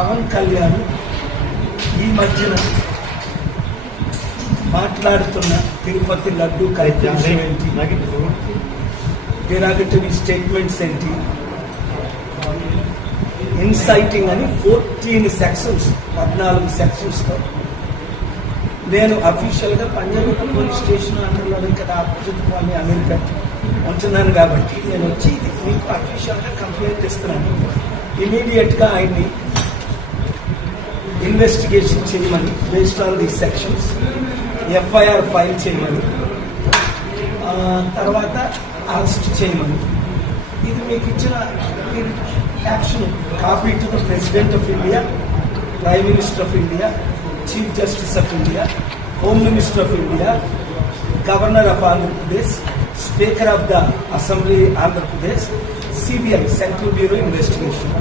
పవన్ కళ్యాణ్ ఈ మధ్యన మాట్లాడుతున్న తిరుపతి లడ్డు కార్యక్రమం ఏంటి, డెరాగటరీ స్టేట్మెంట్స్ ఏంటి, ఇన్సైటింగ్ అని 14 సెక్షన్స్ 14 సెక్షన్స్తో నేను అఫీషియల్గా పంజాగుట్ట పోలీస్ స్టేషన్ అండర్లో ఇక్కడ ఆపోజిట్ కాలనీ అమెరికా ఉంటున్నాను కాబట్టి నేను వచ్చి మీకు అఫీషియల్గా కంప్లైంట్ ఇస్తున్నాను. ఇమీడియట్గా ఆయన్ని ఇన్వెస్టిగేషన్ చేయమని, based on the sections FIR file చేయమని, తర్వాత అరెస్ట్ చేయమని. ఇది మీకు ఇచ్చిన action copy to the president of India, prime minister of India, chief justice of India, home minister of India, governor of Andhra Pradesh, speaker of the assembly Andhra Pradesh, CBI central bureau investigation.